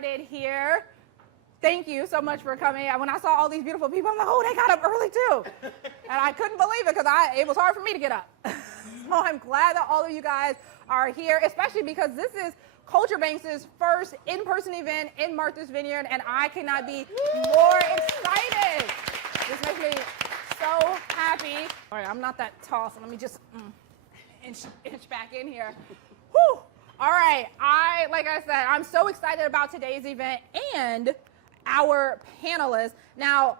started here. Thank you so much for coming. When I saw all these beautiful people, I'm like, oh, they got up early too. And I couldn't believe it because it was hard for me to get up. So I'm glad that all of you guys are here, especially because this is Culture Banks' first in-person event in Martha's Vineyard, and I cannot be more excited. This makes me so happy. All right, I'm not that tall, so let me just inch back in here. Whew. All right, like I said, I'm so excited about today's event and our panelists. Now,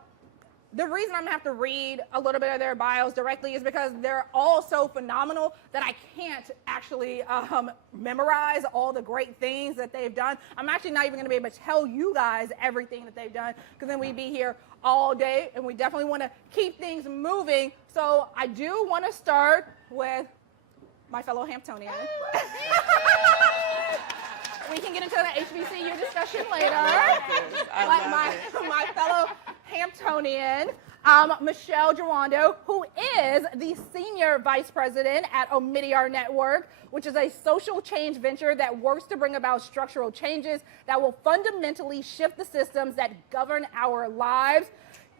the reason I'm gonna have to read a little bit of their bios directly is because they're all so phenomenal that I can't actually memorize all the great things that they've done. I'm actually not even gonna be able to tell you guys everything that they've done because then we'd be here all day, and we definitely wanna keep things moving. So I do wanna start with my fellow Hamptonian. We can get into the HBCU discussion later. But my fellow Hamptonian, Michelle Jawando, who is the Senior Vice President at Omidyar Network, which is a social change venture that works to bring about structural changes that will fundamentally shift the systems that govern our lives.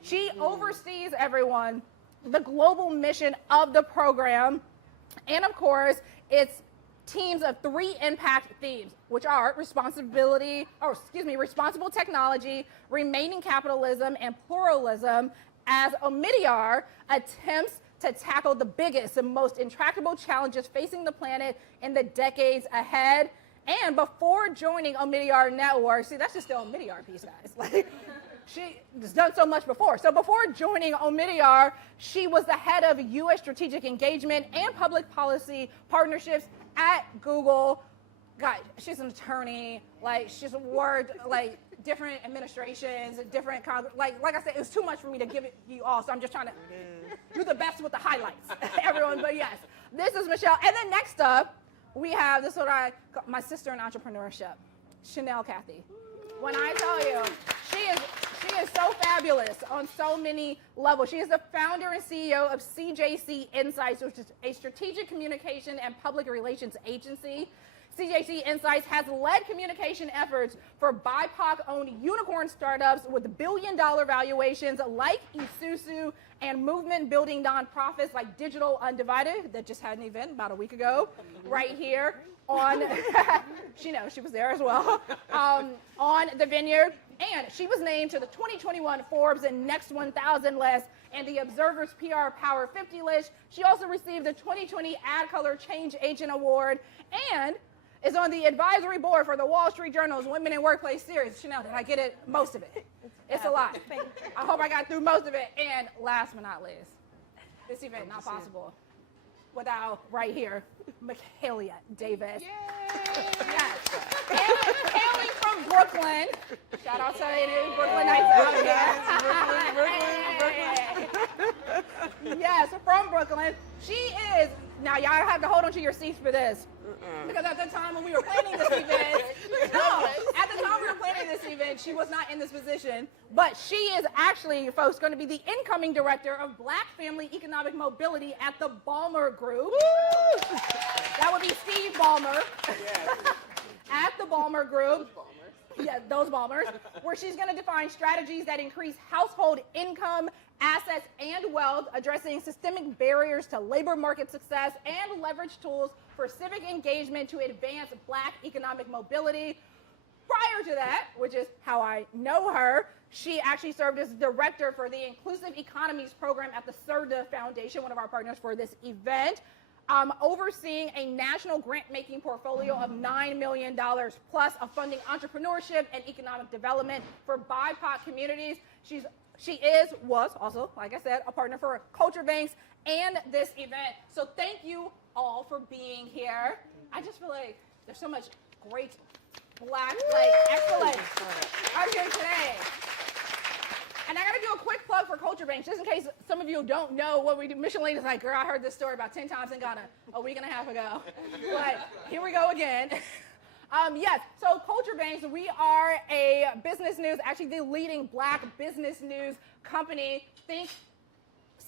She oversees, everyone, the global mission of the program. And of course, it's teams of 3 impact themes, which are responsible technology, remaining capitalism, and pluralism, as Omidyar attempts to tackle the biggest and most intractable challenges facing the planet in the decades ahead. And before joining Omidyar Network, see, that's just the Omidyar piece, guys. Like, she's done so much before. So before joining Omidyar, she was the head of U.S. strategic engagement and public policy partnerships at Google. God, she's an attorney. Like, she's worked like different administrations, different like I said, it was too much for me to give it you all. So I'm just trying to do the best with the highlights, everyone. But yes, this is Michelle. And then next up, we have this is what I call my sister in entrepreneurship, Chanel Cathy. When I tell you, she is so fabulous on so many levels. She is the founder and CEO of CJC Insights, which is a strategic communication and public relations agency. CJC Insights has led communication efforts for BIPOC-owned unicorn startups with billion-dollar valuations like Isuzu and movement-building nonprofits like Digital Undivided that just had an event about a week ago right here on, she knows, she was there as well, on the Vineyard. And she was named to the 2021 Forbes and Next 1000 list and the Observer's PR Power 50 list. She also received the 2020 AdColor Change Agent Award and is on the advisory board for the Wall Street Journal's Women in Workplace series. Chanel, did I get it? Most of it. It's a lot. I hope I got through most of it. And last but not least, this event not possible without right here, Michaelia Davis. Yay! Yes. Hailing from Brooklyn. Shout out to any Brooklynites out here. Yes, from Brooklyn. She is, now y'all have to hold on to your seats for this. Because at the time when we were planning this event, she was not in this position, but she is actually, folks, going to be the incoming director of Black Family Economic Mobility at the Ballmer Group. Woo! That would be Steve Ballmer. Yeah. At the Ballmer Group. Yeah, those Ballmers, where she's going to define strategies that increase household income, assets, and wealth, addressing systemic barriers to labor market success, and leverage tools for civic engagement to advance Black economic mobility. Prior to that, which is how I know her, she actually served as director for the Inclusive Economies Program at the CERDA Foundation, one of our partners for this event, overseeing a national grant-making portfolio of $9 million plus of funding entrepreneurship and economic development for BIPOC communities. She was also, like I said, a partner for Culture Banks and this event. So thank you all for being here. I just feel like there's so much great Black, excellence out here today. And I got to do a quick plug for Culture Banks, just in case some of you don't know what we do. Micheline is like, girl, I heard this story about 10 times in Ghana a week and a half ago. But here we go again. Yes, so Culture Banks, we are a business news, actually the leading Black business news company. Think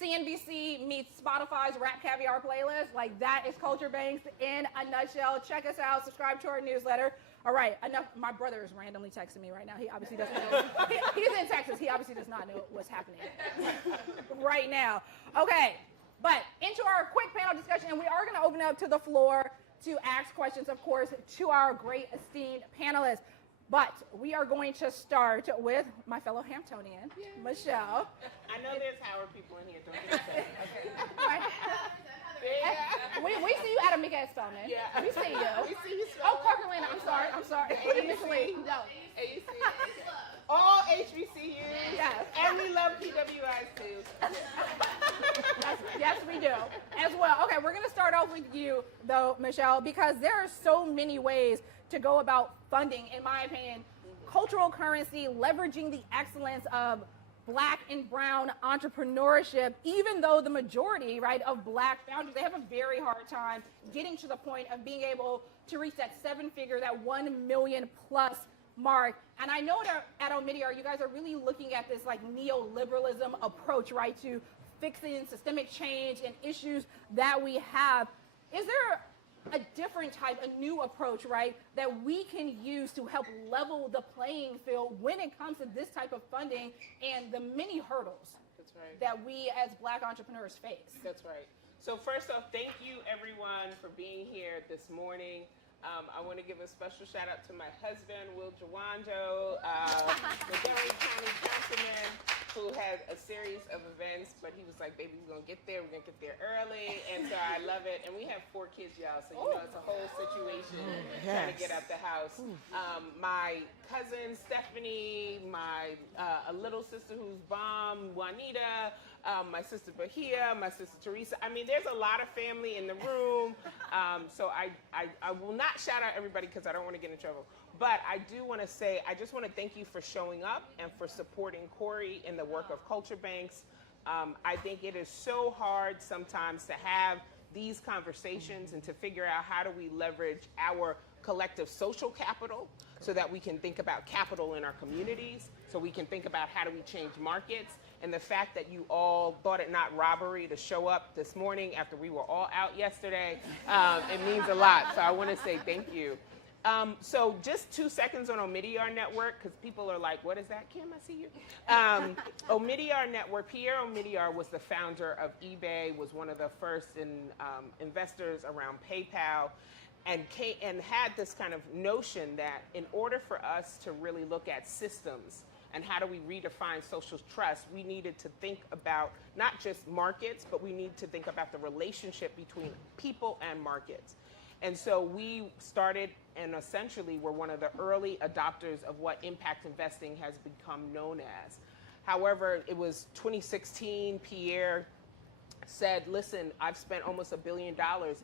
CNBC meets Spotify's Rap Caviar playlist. Like, that is Culture Banks in a nutshell. Check us out. Subscribe to our newsletter. All right, enough. My brother is randomly texting me right now. He obviously doesn't know. He's in Texas. He obviously does not know what's happening right now. Okay, but into our quick panel discussion, and we are going to open up to the floor to ask questions, of course, to our great esteemed panelists. But we are going to start with my fellow Hamptonian, Michelle. I know there's Howard people in here. Don't get upset. Okay. Right. We see you at Amika Spelman. Yeah. We see you. We see you. Oh, Parker Lane. I'm sorry. AUC. No. AUC. All HBCUs. Yes. And we love PWIs too. Yes, we do as well. Okay, we're going to start off with you, though, Michelle, because there are so many ways to go about funding, in my opinion, cultural currency, leveraging the excellence of Black and brown entrepreneurship, even though the majority, right, of Black founders, they have a very hard time getting to the point of being able to reach that seven-figure, that 1 million plus mark. And I know that at Omidyar, you guys are really looking at this like neoliberalism approach, right, to fixing systemic change and issues that we have. Is there a different type, a new approach, right, that we can use to help level the playing field when it comes to this type of funding and the many hurdles that we as Black entrepreneurs face? That's right. So first off, thank you everyone for being here this morning. I want to give a special shout out to my husband, Will Jawando, Montgomery County Councilman, who had a series of events, but he was like, baby, we're going to get there. We're going to get there early. And so I love it. And we have 4 kids, y'all. So, you know, it's a whole situation trying to get out the house. My cousin, Stephanie, my a little sister who's bomb, Juanita, my sister Bahia, my sister Teresa. I mean, there's a lot of family in the room. So I will not shout out everybody because I don't want to get in trouble. But I do want to say, I just want to thank you for showing up and for supporting Corey in the work of Culture Banks. I think it is so hard sometimes to have these conversations and to figure out how do we leverage our collective social capital so that we can think about capital in our communities, so we can think about how do we change markets. And the fact that you all thought it not robbery to show up this morning after we were all out yesterday, it means a lot. So I want to say thank you. So just 2 seconds on Omidyar Network, because people are like, what is that, Kim? I see you. Omidyar Network, Pierre Omidyar was the founder of eBay, was one of the first investors around PayPal, and had this kind of notion that in order for us to really look at systems and how do we redefine social trust, we needed to think about not just markets, but we need to think about the relationship between people and markets. And so we started and essentially were one of the early adopters of what impact investing has become known as. However, it was 2016, Pierre said, listen, I've spent almost $1 billion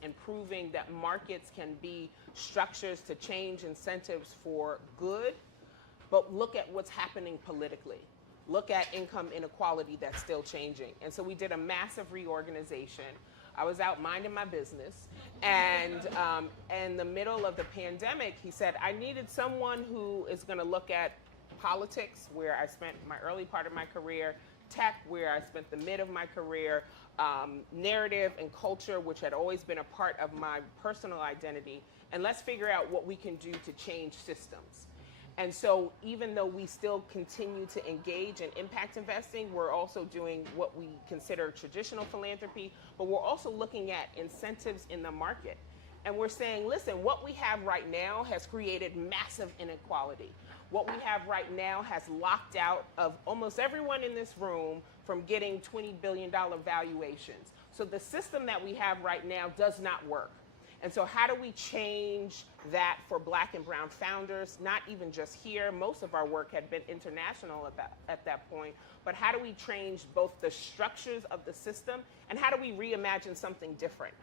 in proving that markets can be structures to change incentives for good, but look at what's happening politically. Look at income inequality that's still changing. And so we did a massive reorganization. I was out minding my business, and in the middle of the pandemic, he said, I needed someone who is gonna look at politics, where I spent my early part of my career, tech, where I spent the mid of my career, narrative and culture, which had always been a part of my personal identity, and let's figure out what we can do to change systems. And so even though we still continue to engage in impact investing, we're also doing what we consider traditional philanthropy, but we're also looking at incentives in the market. And we're saying, listen, what we have right now has created massive inequality. What we have right now has locked out of almost everyone in this room from getting $20 billion valuations. So the system that we have right now does not work. And so how do we change that for Black and brown founders, not even just here? Most of our work had been international at that point. But how do we change both the structures of the system and how do we reimagine something different?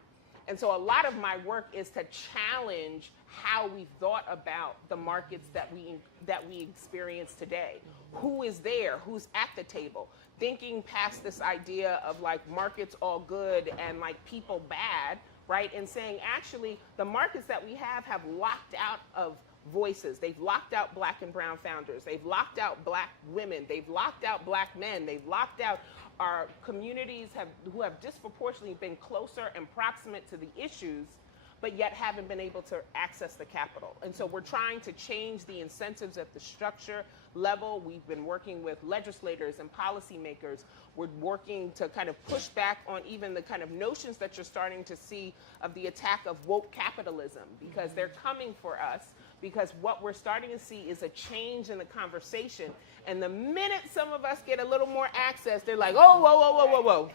And so a lot of my work is to challenge how we thought about the markets that we experience today. Who is there? Who's at the table? Thinking past this idea of like markets all good and like people bad, right? And saying, actually, the markets that we have locked out of voices. They've locked out Black and brown founders. They've locked out Black women. They've locked out Black men. They've locked out our communities who have disproportionately been closer and proximate to the issues, but yet haven't been able to access the capital. And so we're trying to change the incentives at the structure level. We've been working with legislators and policymakers. We're working to kind of push back on even the kind of notions that you're starting to see of the attack of woke capitalism, because they're coming for us, because what we're starting to see is a change in the conversation. And the minute some of us get a little more access, they're like, oh, whoa, whoa, whoa, whoa, whoa.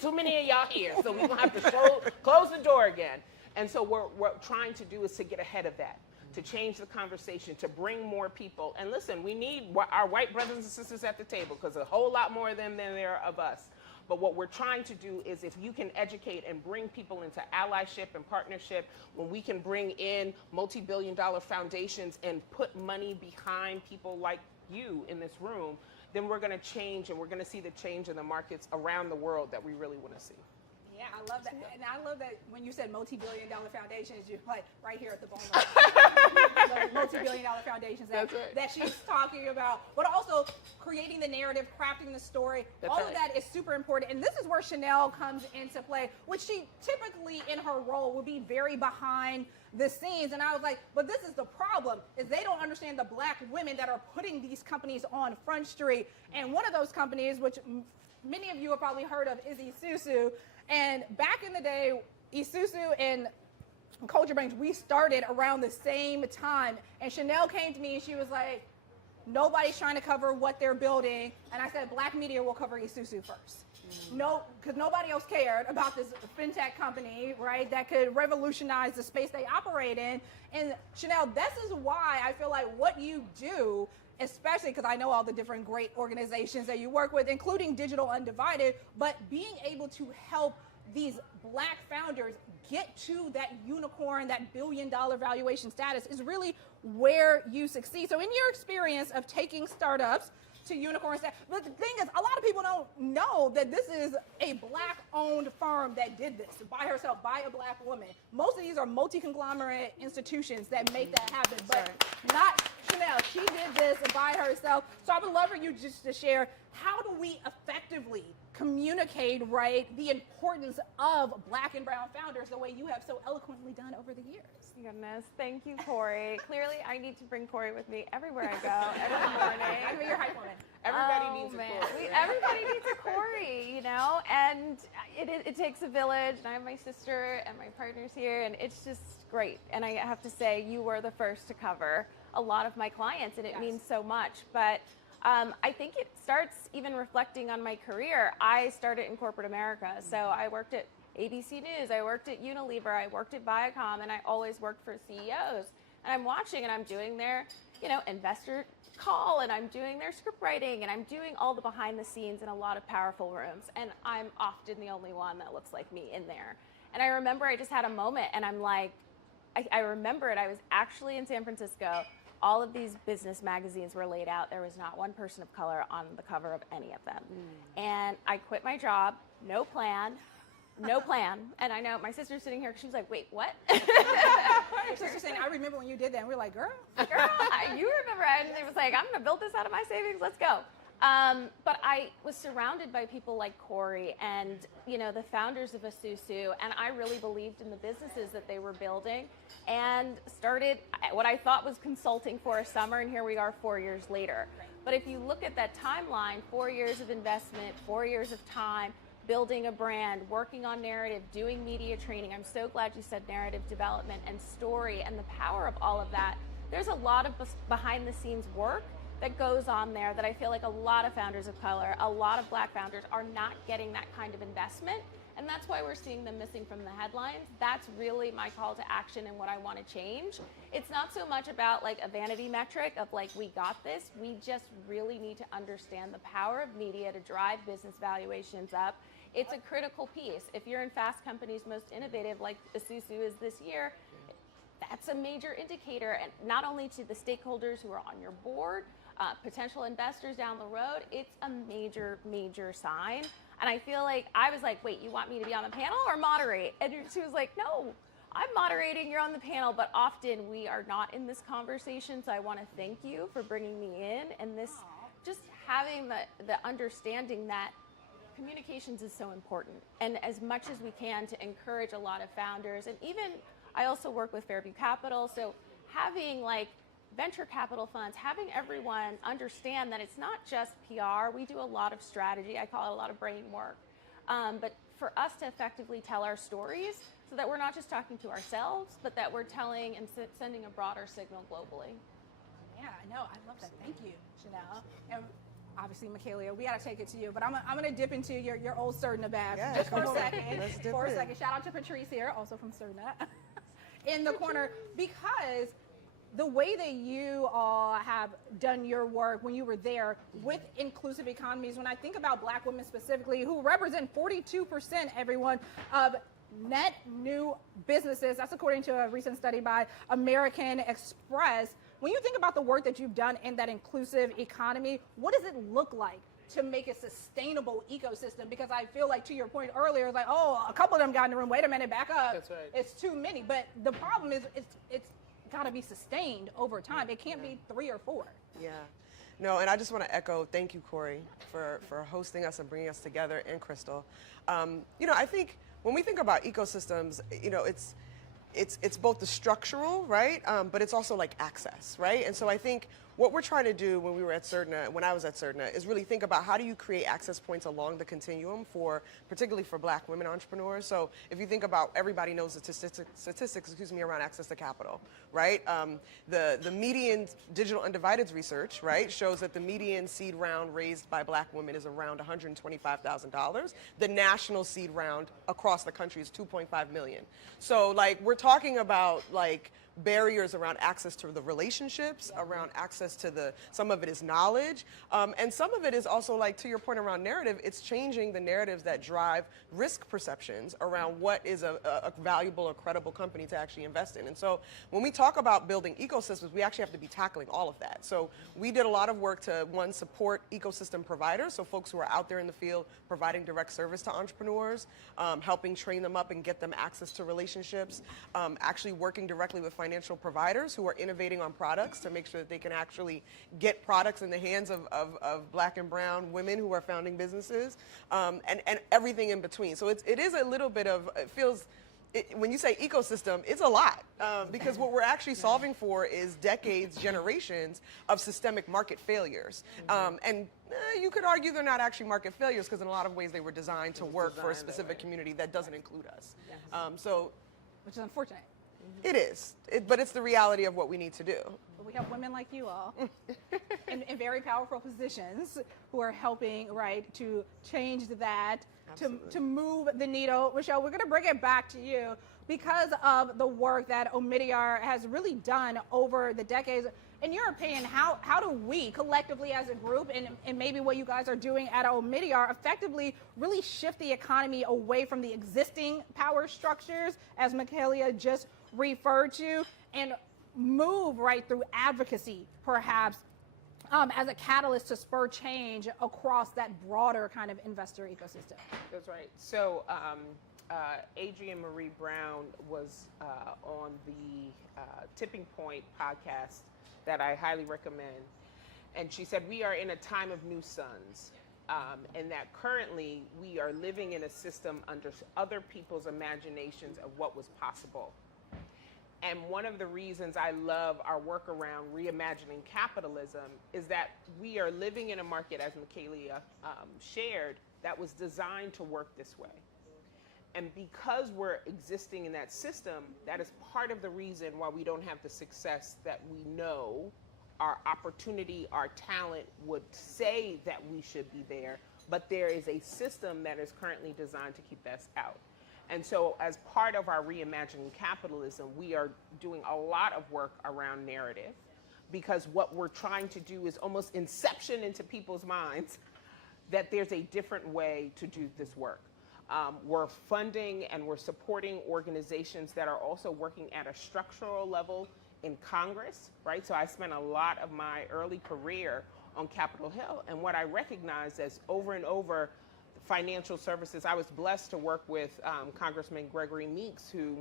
Too many of y'all here, so we're going to have to close the door again. And so what we're trying to do is to get ahead of that, to change the conversation, to bring more people. And listen, we need our white brothers and sisters at the table, because a whole lot more of them than there are of us. But what we're trying to do is, if you can educate and bring people into allyship and partnership, when we can bring in multi-billion-dollar foundations and put money behind people like you in this room, then we're going to change, and we're going to see the change in the markets around the world that we really want to see. Yeah, I love that. And I love that when you said multi-billion-dollar foundations, you're like right here at the bone. Multi-billion-dollar foundations that she's talking about, but also creating the narrative, crafting the story. All of that is super important. And this is where Chanel comes into play, which she typically in her role will be very behind the scenes. And I was like, but this is the problem, is they don't understand the Black women that are putting these companies on Front Street. And one of those companies, which many of you have probably heard of, is Isuzu. And back in the day, Isuzu and Culture Brands, we started around the same time. And Chanel came to me and she was like, nobody's trying to cover what they're building. And I said, Black media will cover Isuzu first. No, because nobody else cared about this fintech company, right, that could revolutionize the space they operate in. And Chanel, this is why I feel like what you do, especially because I know all the different great organizations that you work with, including Digital Undivided, but being able to help these Black founders get to that unicorn, that billion-dollar valuation status is really where you succeed. So in your experience of taking startups to unicorn status, but the thing is, a lot of people don't know that this is a Black-owned firm that did this by herself, by a Black woman. Most of these are multi-conglomerate institutions that make that happen, but not Chanel. She did this by herself. So I would love for you just to share, how do we effectively communicate, right, the importance of Black and brown founders the way you have so eloquently done over the years? Goodness, thank you, Corey. Clearly, I need to bring Corey with me everywhere I go, every morning. I mean, you're hype woman. Everybody needs a Corey. Everybody needs a Corey, you know, and it takes a village, and I have my sister and my partners here, and it's just great. And I have to say, you were the first to cover a lot of my clients, and it means so much. But I think it starts even reflecting on my career. I started in corporate America, so I worked at ABC News, I worked at Unilever, I worked at Viacom, and I always worked for CEOs. And I'm watching, and I'm doing their, investor call, and I'm doing their script writing, and I'm doing all the behind the scenes in a lot of powerful rooms. And I'm often the only one that looks like me in there. And I remember I just had a moment, and I'm like, I remember it. I was actually in San Francisco. All of these business magazines were laid out. There was not one person of color on the cover of any of them. And I quit my job, no plan. And I know my sister's sitting here, she was like, wait, what? Your sister's saying, I remember when you did that. And we're like, girl, you remember. And it was like, I'm going to build this out of my savings. Let's go. But I was surrounded by people like Corey and, the founders of Isuzu. And I really believed in the businesses that they were building and started what I thought was consulting for a summer. And here we are 4 years later. But if you look at that timeline, 4 years of investment, 4 years of time, building a brand, working on narrative, doing media training. I'm so glad you said narrative development and story and the power of all of that. There's a lot of behind the scenes work that goes on there that I feel like a lot of founders of color, a lot of Black founders are not getting that kind of investment. And that's why we're seeing them missing from the headlines. That's really my call to action and what I want to change. It's not so much about like a vanity metric of like, we got this. We just really need to understand the power of media to drive business valuations up. It's a critical piece. If you're in Fast Company's most innovative, like Isuzu is this year, that's a major indicator, and not only to the stakeholders who are on your board, potential investors down the road, it's a major, major sign. And I feel like, I was like, wait, you want me to be on the panel or moderate? And she was like, no, I'm moderating, you're on the panel, but often we are not in this conversation, so I want to thank you for bringing me in, and this, just having the understanding that communications is so important. And as much as we can to encourage a lot of founders, and even I also work with Fairview Capital, so having like venture capital funds, having everyone understand that it's not just PR. We do a lot of strategy. I call it a lot of brain work. But for us to effectively tell our stories so that we're not just talking to ourselves, but that we're telling and sending a broader signal globally. Yeah, I know. I love that. Thank you, Chanel. And obviously, Michaelia, we got to take it to you, but I'm going to dip into your old Cerna bag just for a second. For a second. Shout out to Patrice here, also from Cerna, in the corner, because the way that you all have done your work when you were there with inclusive economies, when I think about Black women specifically, who represent 42%, everyone, of net new businesses, that's according to a recent study by American Express. When you think about the work that you've done in that inclusive economy, what does it look like to make a sustainable ecosystem? Because I feel like, to your point earlier, like, oh, a couple of them got in the room, wait a minute, back up. That's right. It's too many. But the problem is it's got to be sustained over time. It can't be 3 or 4. Yeah. No, and I just want to echo, thank you, Corey, for hosting us and bringing us together, and Crystal. I think when we think about ecosystems, it's both the structural, right? But it's also like access, right? And so I think what we're trying to do when I was at Cerna, is really think about how do you create access points along the continuum particularly for Black women entrepreneurs. So if you think about, everybody knows the statistics, around access to capital, right? The median Digital Undivided's research, right, shows that the median seed round raised by Black women is around $125,000. The national seed round across the country is $2.5 million. So like, we're talking about like barriers around access to the relationships, around access to some of it is knowledge, and some of it is also, like, to your point around narrative, it's changing the narratives that drive risk perceptions around what is a valuable or credible company to actually invest in. And so when we talk about building ecosystems, we actually have to be tackling all of that. So we did a lot of work to, one, support ecosystem providers, so folks who are out there in the field providing direct service to entrepreneurs, helping train them up and get them access to relationships, actually working directly with financial providers who are innovating on products to make sure that they can actually get products in the hands of Black and brown women who are founding businesses, and everything in between. So it is a little bit of, when you say ecosystem, it's a lot, because what we're actually solving for is decades, generations of systemic market failures. And you could argue they're not actually market failures, because in a lot of ways they were designed to work for a specific community that doesn't include us. Which is unfortunate. It is, but it's the reality of what we need to do. But we have women like you all in very powerful positions who are helping, right, to change that, to move the needle. Michelle, we're going to bring it back to you because of the work that Omidyar has really done over the decades. In your opinion, how do we collectively as a group, and maybe what you guys are doing at Omidyar, effectively really shift the economy away from the existing power structures, as Michaelia just referred to, and move right through advocacy, perhaps, as a catalyst to spur change across that broader kind of investor ecosystem? That's right. So Adrienne Marie Brown was on the Tipping Point podcast that I highly recommend. And she said, we are in a time of new suns, and that currently we are living in a system under other people's imaginations of what was possible. And one of the reasons I love our work around reimagining capitalism is that we are living in a market, as Michaelia shared, that was designed to work this way. And because we're existing in that system, that is part of the reason why we don't have the success that we know our opportunity, our talent would say that we should be there, but there is a system that is currently designed to keep us out. And so as part of our reimagining capitalism, we are doing a lot of work around narrative, because what we're trying to do is almost inception into people's minds that there's a different way to do this work. We're funding and we're supporting organizations that are also working at a structural level in Congress, right? So I spent a lot of my early career on Capitol Hill, and what I recognized as over and over, financial services, I was blessed to work with Congressman Gregory Meeks, who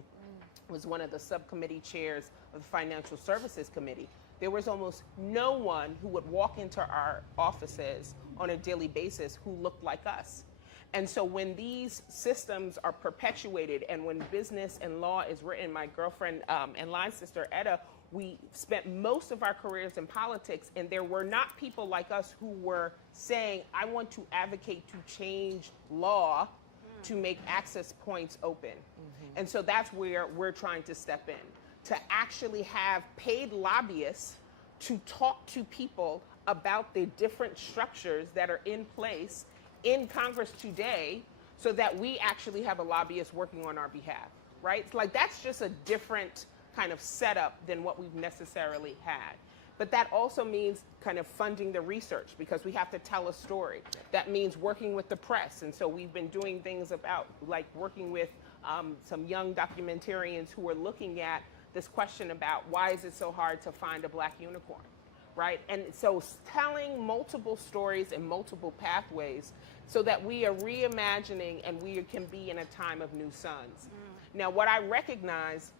was one of the subcommittee chairs of the Financial Services Committee. There was almost no one who would walk into our offices on a daily basis who looked like us. And so when these systems are perpetuated and when business and law is written, my girlfriend and line sister, Etta, we spent most of our careers in politics, and there were not people like us who were saying, I want to advocate to change law to make access points open. And so that's where we're trying to step in, to actually have paid lobbyists to talk to people about the different structures that are in place in Congress today so that we actually have a lobbyist working on our behalf, right? Like that's just a different kind of setup than what we've necessarily had. But that also means kind of funding the research because we have to tell a story. That means working with the press. And so we've been doing things about like working with some young documentarians who are looking at this question about why is it so hard to find a black unicorn, right? And so telling multiple stories and multiple pathways so that we are reimagining and we can be in a time of new suns. Now, what I recognize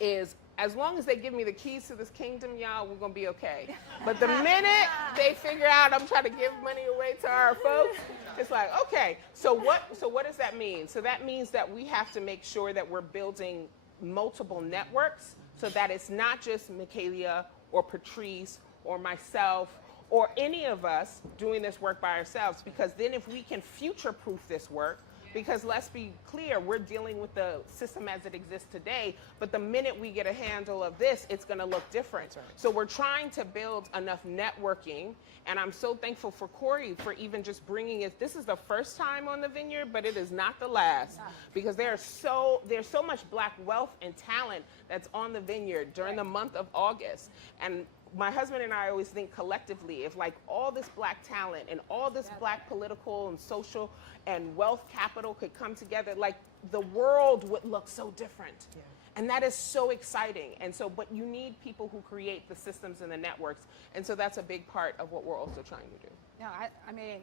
is as long as they give me the keys to this kingdom, y'all, we're gonna be okay. But the minute they figure out I'm trying to give money away to our folks, it's like, okay, so what does that mean? So that means that we have to make sure that we're building multiple networks so that it's not just Michaelia or Patrice or myself or any of us doing this work by ourselves, because then if we can future-proof this work, because let's be clear, we're dealing with the system as it exists today, but the minute we get a handle of this, it's gonna look different. Right. So we're trying to build enough networking, and I'm so thankful for Corey for even just bringing it. This is the first time on the Vineyard, but it is not the last, because there's so much black wealth and talent that's on the Vineyard during the month of August. And my husband and I always think collectively, if like all this black talent and all this black political and social and wealth capital could come together, like the world would look so different. Yeah. And that is so exciting. And so, but you need people who create the systems and the networks. And so that's a big part of what we're also trying to do. No, I mean,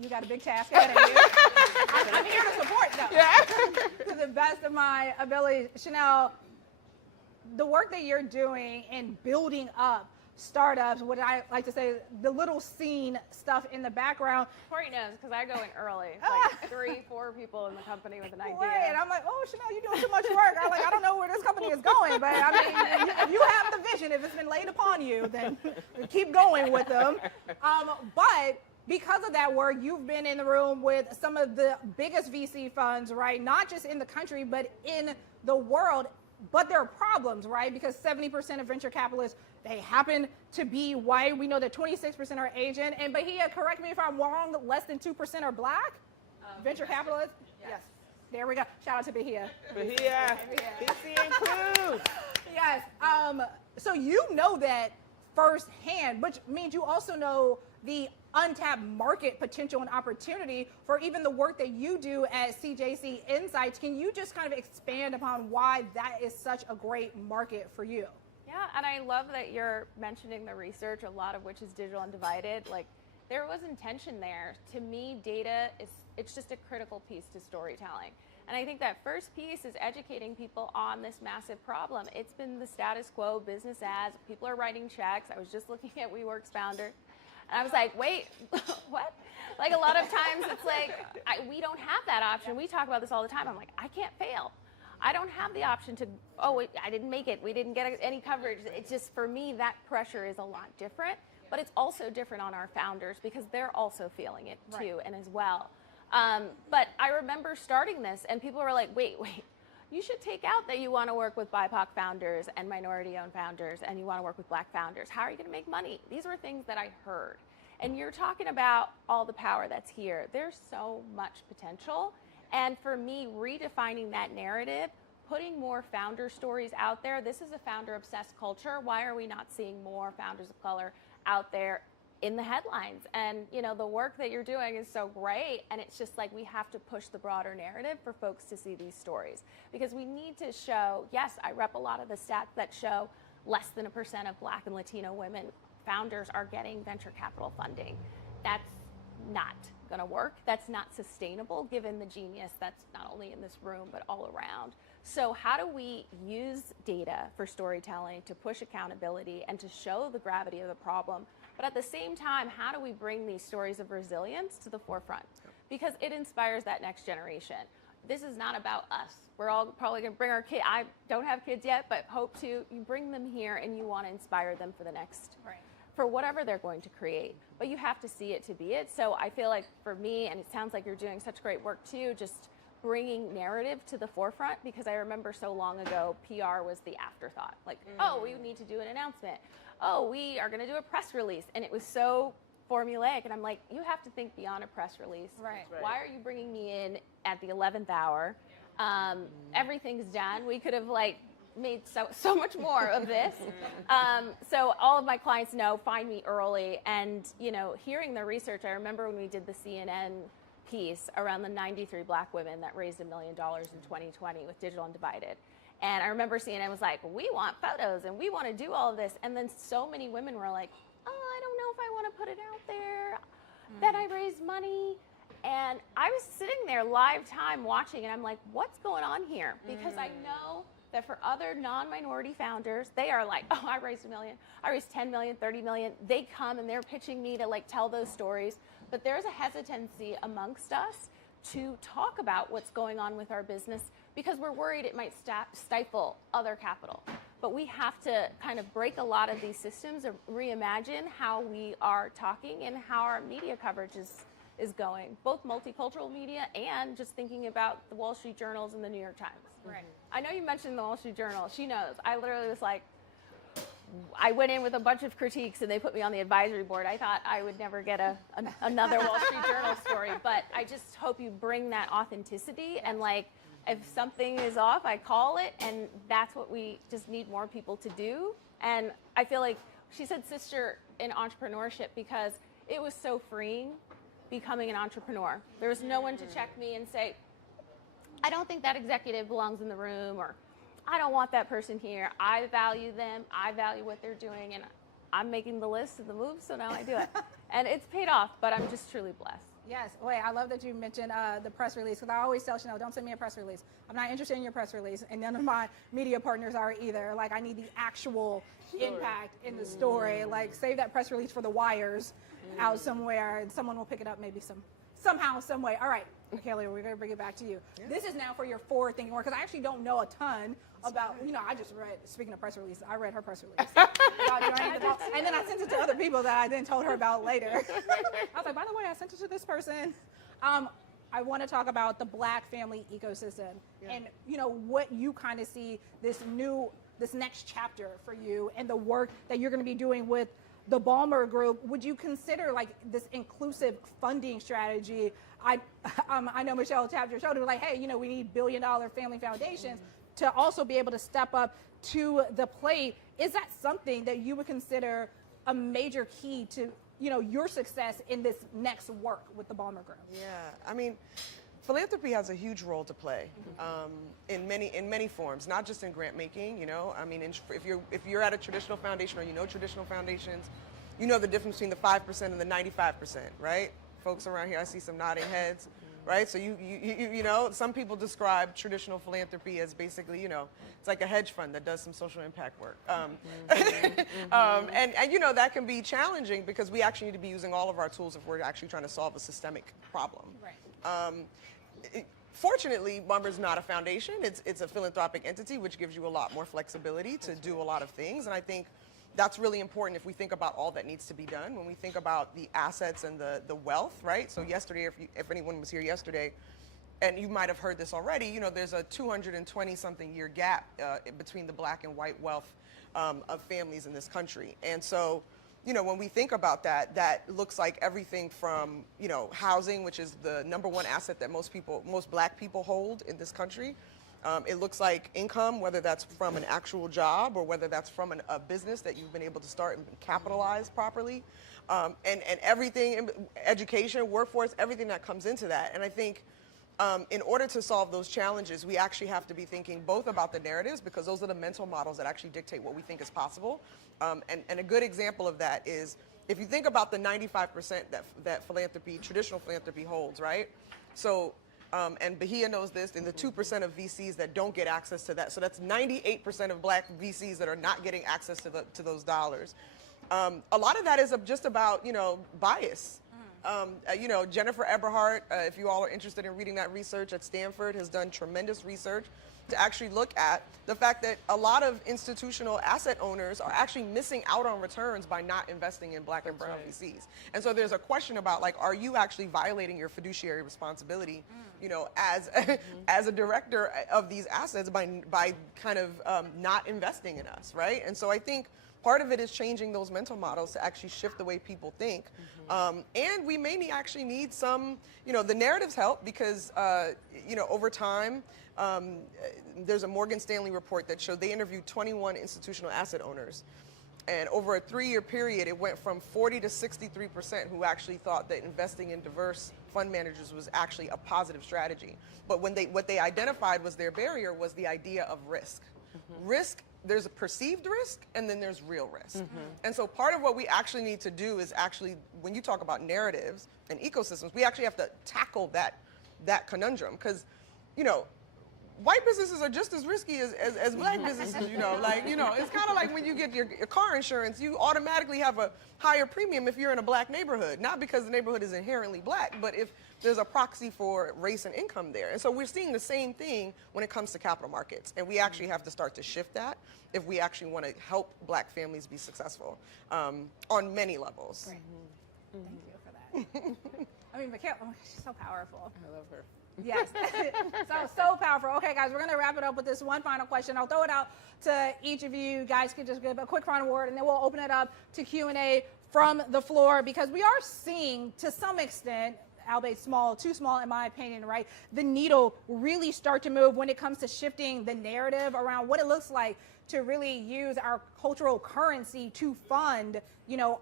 you got a big task ahead of you. I'm here to support them. Yeah. To the best of my ability. Chanel, the work that you're doing in building up startups, what I like to say, the little scene stuff in the background. Corey knows because I go in early. It's like 3-4 people in the company with an idea. Right, and I'm like, oh, Chanel, you're doing too much work. I'm like, I don't know where this company is going, but I mean, if you have the vision, if it's been laid upon you, then keep going with them. But because of that work, you've been in the room with some of the biggest VC funds, right? Not just in the country, but in the world. But there are problems, right? Because 70% of venture capitalists, they happen to be white. We know that 26% are Asian. And Bahia, correct me if I'm wrong, less than 2% are black venture capitalists? Yes. There we go. Shout out to Bahia. Bahia. VC includes. Yes. So you know that firsthand, which means you also know the untapped market potential and opportunity for even the work that you do at CJC Insights. Can you just kind of expand upon why that is such a great market for you? Yeah, and I love that you're mentioning the research, a lot of which is digital and divided. Like, there was intention there. To me, data it's just a critical piece to storytelling. And I think that first piece is educating people on this massive problem. It's been the status quo, business ads, people are writing checks. I was just looking at WeWork's founder, and I was like, wait, what? Like, a lot of times it's like, we don't have that option. We talk about this all the time. I'm like, I can't fail. I don't have the option to, I didn't make it. We didn't get any coverage. It's just, for me, that pressure is a lot different. But it's also different on our founders because they're also feeling it too, and as well. But I remember starting this, and people were like, wait, you should take out that you want to work with BIPOC founders and minority-owned founders, and you want to work with black founders. How are you going to make money? These were things that I heard. And you're talking about all the power that's here. There's so much potential. And for me, redefining that narrative, putting more founder stories out there. This is a founder-obsessed culture. Why are we not seeing more founders of color out there in the headlines? And you know, the work that you're doing is so great, and it's just like we have to push the broader narrative for folks to see these stories, because we need to show, yes, I rep a lot of the stats that show less than 1% of black and Latino women founders are getting venture capital funding. That's not going to work. That's not sustainable given the genius that's not only in this room but all around. So how do we use data for storytelling to push accountability and to show the gravity of the problem? But at the same time, how do we bring these stories of resilience to the forefront? Because it inspires that next generation. This is not about us. We're all probably going to bring our kid. I don't have kids yet, but hope to. You bring them here and you want to inspire them for the next, for whatever they're going to create. But you have to see it to be it. So I feel like for me, and it sounds like you're doing such great work too, just bringing narrative to the forefront, because I remember so long ago, PR was the afterthought. Like, oh, we need to do an announcement. Oh, we are going to do a press release. And it was so formulaic. And I'm like, you have to think beyond a press release. Right. Why are you bringing me in at the 11th hour? Everything's done. We could have made so much more of this. So all of my clients know, find me early. And, hearing the research, I remember when we did the CNN piece around the 93 black women that raised $1 million in 2020 with Digital Undivided. And I remember CNN was like, we want photos and we want to do all of this. And then so many women were like, oh, I don't know if I want to put it out there, that I raised money. And I was sitting there live time watching, and I'm like, what's going on here? Because I know that for other non-minority founders, they are like, oh, I raised $1 million, I raised 10 million, 30 million. They come and they're pitching me to tell those stories. But there's a hesitancy amongst us to talk about what's going on with our business because we're worried it might stifle other capital. But we have to kind of break a lot of these systems and reimagine how we are talking and how our media coverage is going, both multicultural media and just thinking about the Wall Street Journals and the New York Times. Right. I know you mentioned the Wall Street Journal. She knows. I literally was like, I went in with a bunch of critiques and they put me on the advisory board. I thought I would never get another Wall Street Journal story, but I just hope you bring that authenticity and if something is off, I call it, and that's what we just need more people to do. And I feel like she said sister in entrepreneurship because it was so freeing becoming an entrepreneur. There was no one to check me and say, I don't think that executive belongs in the room, or I don't want that person here. I value them. I value what they're doing, and I'm making the list of the moves, so now I do it. And it's paid off, but I'm just truly blessed. Yes. Wait, I love that you mentioned the press release, because I always tell Chanel, don't send me a press release. I'm not interested in your press release, and none of my media partners are either. I need the actual impact in the story. Save that press release for the wires out somewhere, and someone will pick it up maybe somehow, some way. All right, Kayla, we're going to bring it back to you. Yeah. This is now for your forward-thinking work, because I actually don't know a ton about, I just read, speaking of press release, I read her press release. And then I sent it to other people that I then told her about later. I was like, by the way, I sent it to this person. I want to talk about the Black family ecosystem and, what you kind of see this next chapter for you and the work that you're going to be doing with the Ballmer Group. Would you consider this inclusive funding strategy? I know Michelle tapped your shoulder hey, we need billion-dollar family foundations to also be able to step up to the plate. Is that something that you would consider a major key to, your success in this next work with the Ballmer Group? Yeah, philanthropy has a huge role to play in many forms, not just in grant making. If you're at a traditional foundation or traditional foundations, the difference between the 5% and the 95%, right? Folks around here, I see some nodding heads, right? So some people describe traditional philanthropy as basically, it's like a hedge fund that does some social impact work, and that can be challenging because we actually need to be using all of our tools if we're actually trying to solve a systemic problem. Right. Fortunately, Ballmer's not a foundation. It's a philanthropic entity, which gives you a lot more flexibility to do a lot of things. And I think that's really important if we think about all that needs to be done. When we think about the assets and the wealth, right? So yesterday, if anyone was here yesterday, and you might have heard this already, there's a 220-something year gap between the Black and white wealth of families in this country. And so, when we think about that, that looks like everything from, housing, which is the number one asset that most Black people hold in this country. It looks like income, whether that's from an actual job or whether that's from a business that you've been able to start and capitalize properly. And everything, education, workforce, everything that comes into that. And I think in order to solve those challenges, we actually have to be thinking both about the narratives, because those are the mental models that actually dictate what we think is possible. And a good example of that is if you think about the 95% that traditional philanthropy holds, right? So, and Bahia knows this, and the 2% of VCs that don't get access to that. So that's 98% of Black VCs that are not getting access to those dollars. A lot of that is just about, bias. Jennifer Eberhardt, if you all are interested in reading that research at Stanford, has done tremendous research to actually look at the fact that a lot of institutional asset owners are actually missing out on returns by not investing in Black and brown VCs. And so there's a question about, like, are you actually violating your fiduciary responsibility, as as a director of these assets by kind of not investing in us, right? And so I think part of it is changing those mental models to actually shift the way people think. And we may actually need some, the narratives help because, over time, there's a Morgan Stanley report that showed they interviewed 21 institutional asset owners. And over a 3-year period, it went from 40 to 63% who actually thought that investing in diverse fund managers was actually a positive strategy. But what they identified was their barrier was the idea of risk. Risk, there's a perceived risk and then there's real risk. And so part of what we actually need to do is actually, when you talk about narratives and ecosystems, we actually have to tackle that conundrum because, white businesses are just as risky as Black businesses, it's kind of like when you get your car insurance, you automatically have a higher premium if you're in a Black neighborhood, not because the neighborhood is inherently Black, but if there's a proxy for race and income there. And so we're seeing the same thing when it comes to capital markets, and we actually have to start to shift that if we actually want to help Black families be successful on many levels. Great. Thank you for that. I mean, Mikhail, she's so powerful. I love her. Yes, so powerful. Okay, guys, we're going to wrap it up with this one final question. I'll throw it out to each of you. You guys can just give a quick final word, and then we'll open it up to Q&A from the floor because we are seeing, to some extent, albeit small, too small in my opinion, right, the needle really start to move when it comes to shifting the narrative around what it looks like to really use our cultural currency to fund,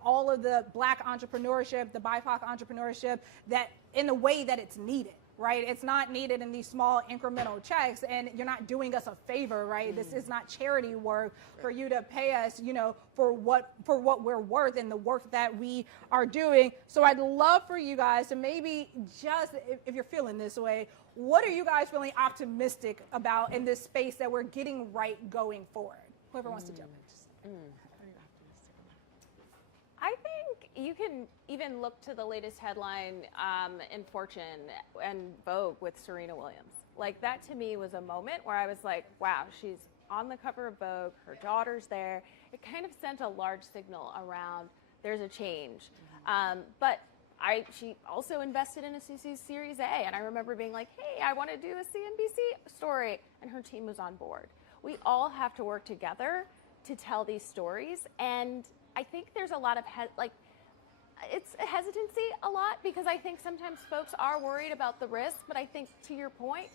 all of the Black entrepreneurship, the BIPOC entrepreneurship, that in the way that it's needed. Right? It's not needed in these small incremental checks, and you're not doing us a favor, right? This is not charity work for you to pay us, for what we're worth and the work that we are doing. So I'd love for you guys to maybe just, if you're feeling this way, what are you guys feeling optimistic about in this space that we're getting right going forward? Whoever wants to jump in. I think you can even look to the latest headline in Fortune and Vogue with Serena Williams. Like, that to me was a moment where I was like, wow, she's on the cover of Vogue, her daughter's there. It kind of sent a large signal around there's a change. But she also invested in a CC Series A, and I remember being like, hey, I want to do a CNBC story, and her team was on board. We all have to work together to tell these stories, and I think there's a lot of it's a hesitancy a lot because I think sometimes folks are worried about the risk, but I think to your point,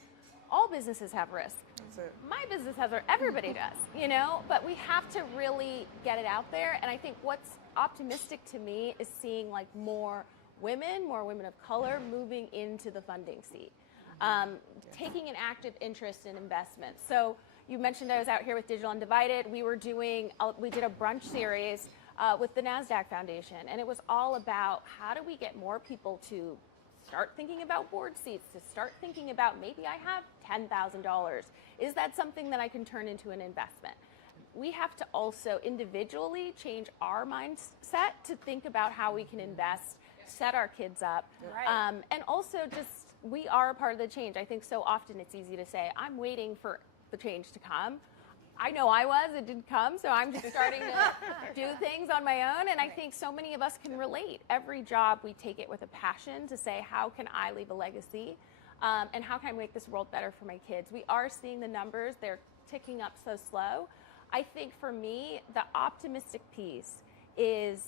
all businesses have risk. That's it. My business has risk. Everybody does, but we have to really get it out there. And I think what's optimistic to me is seeing more women of color moving into the funding seat, taking an active interest in investment. So you mentioned I was out here with Digital Undivided. We did a brunch series with the NASDAQ Foundation, and it was all about how do we get more people to start thinking about board seats, to start thinking about maybe I have $10,000. Is that something that I can turn into an investment? We have to also individually change our mindset to think about how we can invest, set our kids up, Right. and also just we are a part of the change. I think so often it's easy to say, I'm waiting for the change to come. I know it didn't come, so I'm just starting to do things on my own, and I think so many of us can relate. Every job, we take it with a passion to say, how can I leave a legacy, and how can I make this world better for my kids? We are seeing the numbers. They're ticking up so slow. I think for me, the optimistic piece is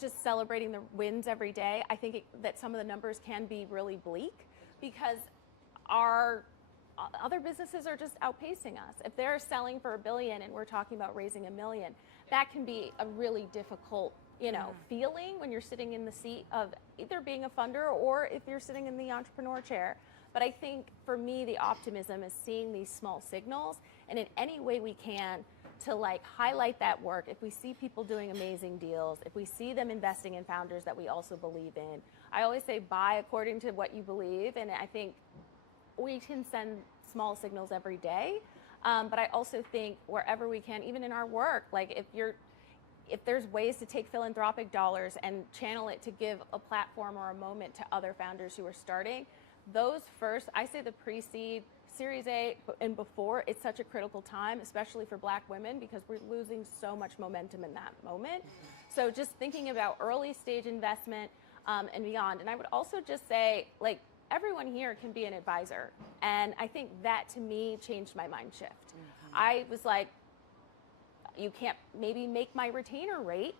just celebrating the wins every day. I think that some of the numbers can be really bleak because our other businesses are just outpacing us. If they're selling for $1 billion and we're talking about raising $1 million, that can be a really difficult, feeling when you're sitting in the seat of either being a funder or if you're sitting in the entrepreneur chair. But I think for me, the optimism is seeing these small signals, and in any way we can to highlight that work. If we see people doing amazing deals, if we see them investing in founders that we also believe in, I always say buy according to what you believe, and I think we can send small signals every day, but I also think wherever we can, even in our work, if you're if there's ways to take philanthropic dollars and channel it to give a platform or a moment to other founders who are starting, those first, I say the pre-seed, Series A and before, it's such a critical time, especially for Black women, because we're losing so much momentum in that moment. So just thinking about early stage investment and beyond. And I would also just say, like, everyone here can be an advisor. And I think that, to me, changed my mind shift. I was like, you can't maybe make my retainer rate,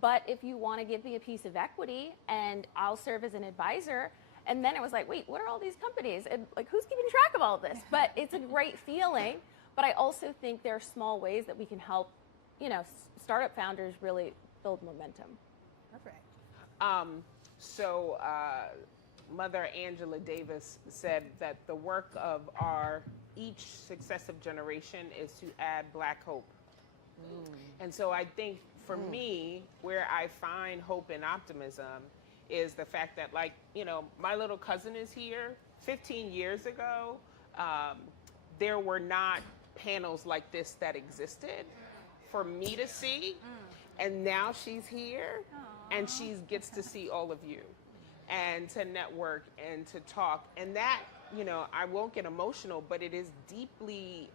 but if you want to give me a piece of equity and I'll serve as an advisor. And then it was like, wait, what are all these companies? And like, who's keeping track of all of this? But it's a great feeling. But I also think there are small ways that we can help, you know, startup founders really build momentum. Perfect. Mother Angela Davis said that the work of each successive generation is to add Black hope. And so I think for me, where I find hope and optimism is the fact that, like, you know, my little cousin is here. 15 years ago, there were not panels like this that existed for me to see. And now she's here and she gets to see all of you and to network and to talk. And that, you know, I won't get emotional, but it is deeply,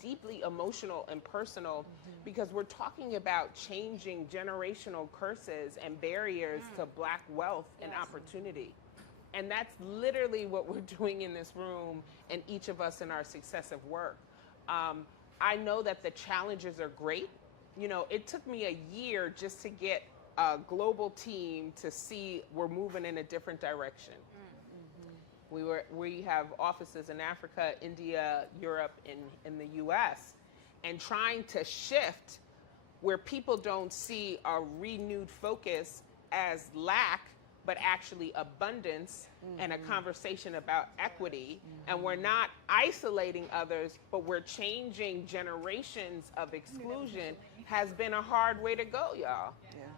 deeply emotional and personal because we're talking about changing generational curses and barriers to Black wealth and opportunity. And that's literally what we're doing in this room and each of us in our successive work. I know that the challenges are great. You know, it took me a year just to get a global team to see we're moving in a different direction. We have offices in Africa, India, Europe, in the US, and trying to shift where people don't see a renewed focus as lack, but actually abundance and a conversation about equity. And we're not isolating others, but we're changing generations of exclusion has been a hard way to go, y'all. Yes.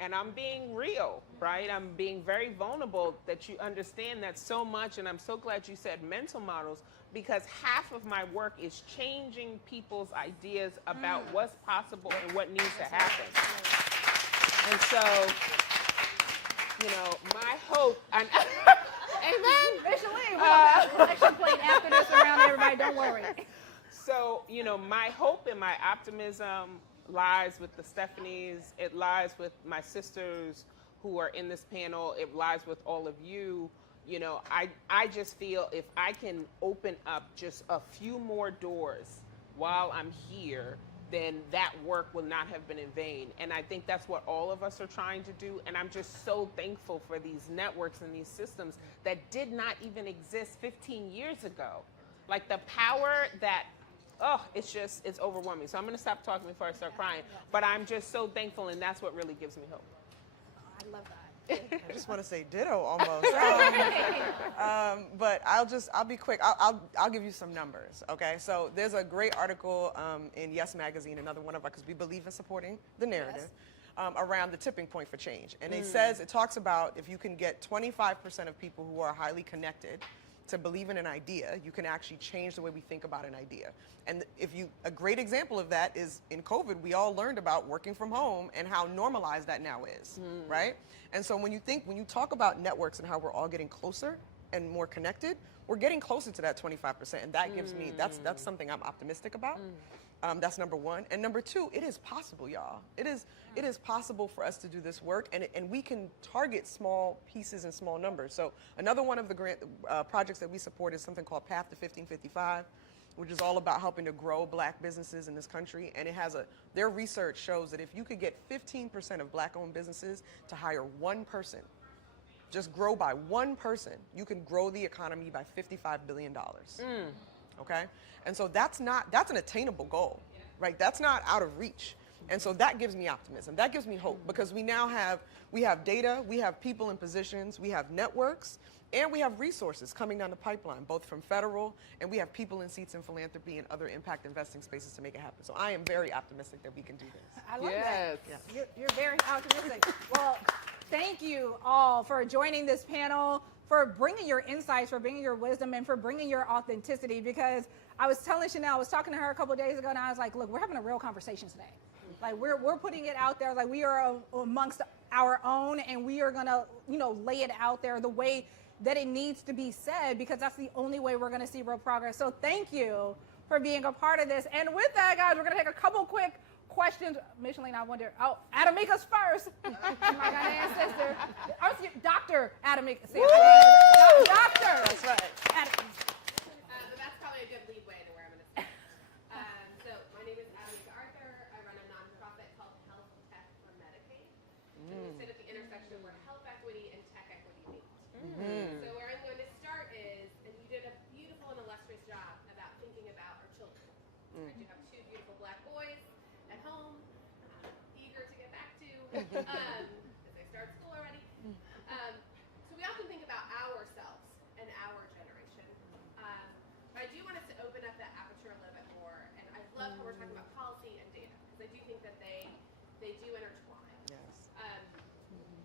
And I'm being real, right? I'm being very vulnerable that you understand that so much. And I'm so glad you said mental models, because half of my work is changing people's ideas about what's possible and what needs to happen. And so, you know, my hope, and amen. Officially, we'll have a collection plate after this around everybody, don't worry. So, you know, my hope and my optimism lies with the Stephanies. It lies with my sisters who are in this panel. It lies with all of you. You know, I just feel if I can open up just a few more doors while I'm here, then that work will not have been in vain. And I think that's what all of us are trying to do. And I'm just so thankful for these networks and these systems that did not even exist 15 years ago. Like the power that, it's overwhelming. So I'm going to stop talking before I start crying. But I'm just so thankful, and that's what really gives me hope. I love that. I just want to say ditto almost. But I'll be quick. I'll give you some numbers, okay? So there's a great article in Yes Magazine, another one of our, because we believe in supporting the narrative, around the tipping point for change. And it talks about if you can get 25% of people who are highly connected to believe in an idea, you can actually change the way we think about an idea. And a great example of that is in COVID, we all learned about working from home and how normalized that now is, right? And so when you talk about networks and how we're all getting closer and more connected, we're getting closer to that 25%. And that gives me, that's something I'm optimistic about. That's number one. And number two, it is possible, y'all. It is possible for us to do this work, and we can target small pieces and small numbers. So another one of the grant projects that we support is something called Path to 1555, which is all about helping to grow Black businesses in this country. And their research shows that if you could get 15% of Black-owned businesses to hire one person, just grow by one person, you can grow the economy by $55 billion. Okay? And so that's an attainable goal, right? That's not out of reach. And so that gives me optimism. That gives me hope, because we have data, we have people in positions, we have networks, and we have resources coming down the pipeline, both from federal, and we have people in seats in philanthropy and other impact investing spaces to make it happen. So I am very optimistic that we can do this. I love Yes. that. You're very optimistic. Well, thank you all for joining this panel, for bringing your insights, for bringing your wisdom, and for bringing your authenticity. Because I was telling Chanel, I was talking to her a couple of days ago, and I was like, look, we're having a real conversation today. Like we're putting it out there. Like we are amongst our own, and we are gonna, lay it out there the way that it needs to be said, because that's the only way we're gonna see real progress. So thank you for being a part of this. And with that, guys, we're gonna take a couple quick questions. Micheline, I wonder. Oh, Adamika's first. My goddamn sister. Dr. Adamika. Doctor. That's right. But that's probably a good lead way to where I'm going to start. So my name is Adamika Arthur. I run a nonprofit called Health Tech for Medicaid. And we sit at the intersection where health equity and tech equity meet. So where I'm going to start is, and you did a beautiful and illustrious job about thinking about our children. Right? You have two beautiful black boys at home, eager to get back to, as they start school already. So we often think about ourselves and our generation. But I do want us to open up that aperture a little bit more. And I love how we're talking about policy and data, because I do think that they do intertwine. Yes.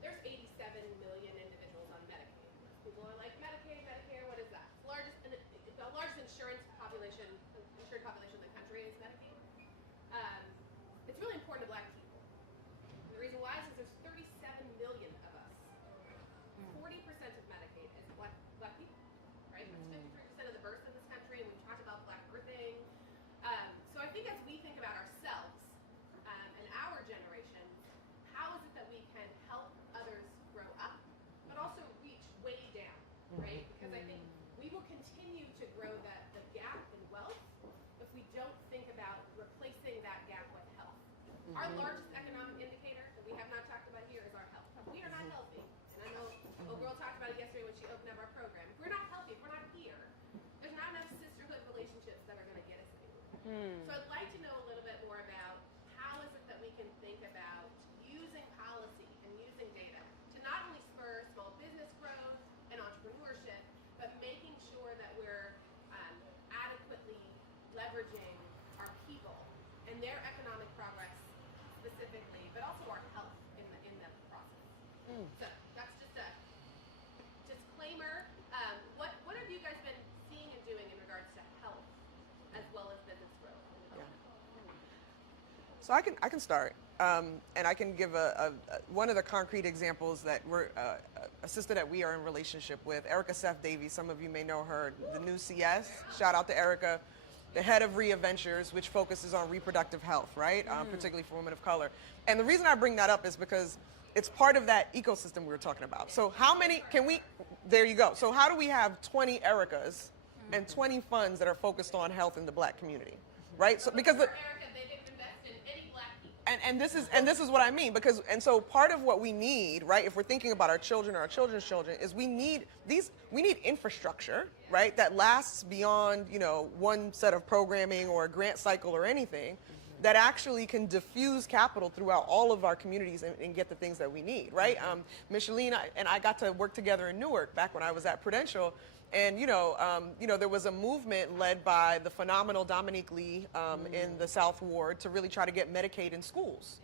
There's 87 million individuals on Medicaid. People are like, Medicaid, Medicare, what is that? The largest insured population in the country is Medicaid. It's really important to black people. And the reason why is because there's 37 million of us. 40% of Medicaid is black people, right? That's 53% of the births in this country, and we've talked about black birthing. So I think as we think about ourselves and our generation, how is it that we can help others grow up, but also reach way down, right? Because I think we will continue to grow the gap in wealth if we don't think about replacing that gap with health. Our largest economic indicator that we have not talked about here is our health. We are not healthy. And I know a girl talked about it yesterday when she opened up our program. If we're not healthy, if we're not here, there's not enough sisterhood relationships that are going to get us anywhere. So I'd like to know a little bit more about how is it that we can think about using policy and using data to not only spur small business growth and entrepreneurship, but making sure that we're adequately leveraging our people and their economic progress specifically, but also our health in the process. So that's just a disclaimer. What have you guys been seeing and doing in regards to health as well as business growth? So I can start, and I can give one of the concrete examples that we're a sister that we are in relationship with, Erica Seth Davies. Some of you may know her, the new CS. Shout out to Erica, the head of RIA Ventures, which focuses on reproductive health, right? Particularly for women of color. And the reason I bring that up is because it's part of that ecosystem we were talking about. So how many there you go. So how do we have 20 Ericas and 20 funds that are focused on health in the black community, right? So because Erica, they didn't invest in any black people. and this is what I mean, because so part of what we need, right, if we're thinking about our children or our children's children, is we need infrastructure, right, that lasts beyond, one set of programming or a grant cycle or anything, that actually can diffuse capital throughout all of our communities and get the things that we need, right? Micheline and I got to work together in Newark back when I was at Prudential. And there was a movement led by the phenomenal Dominique Lee in the South Ward to really try to get Medicaid in schools,